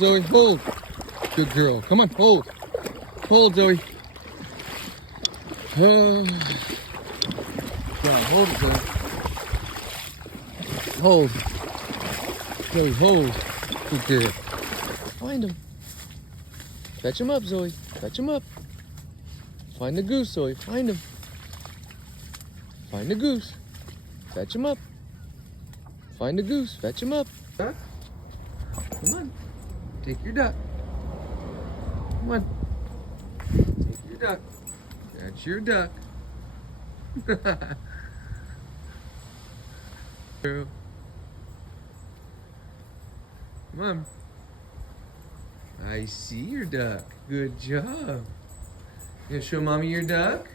Zoey, hold. Good girl. Come on, hold. Hold, Zoey. Yeah, hold it, Zoey. Hold. Zoey, hold. Good girl. Find him. Fetch him up, Zoey. Fetch him up. Find the goose, Zoey. Find him. Find the goose. Fetch him up. Find the goose. Fetch him up. Duck. Come on. Take your duck. Come on. Take your duck. That's your duck. Come on. I see your duck. Good job. You gonna show mommy your duck?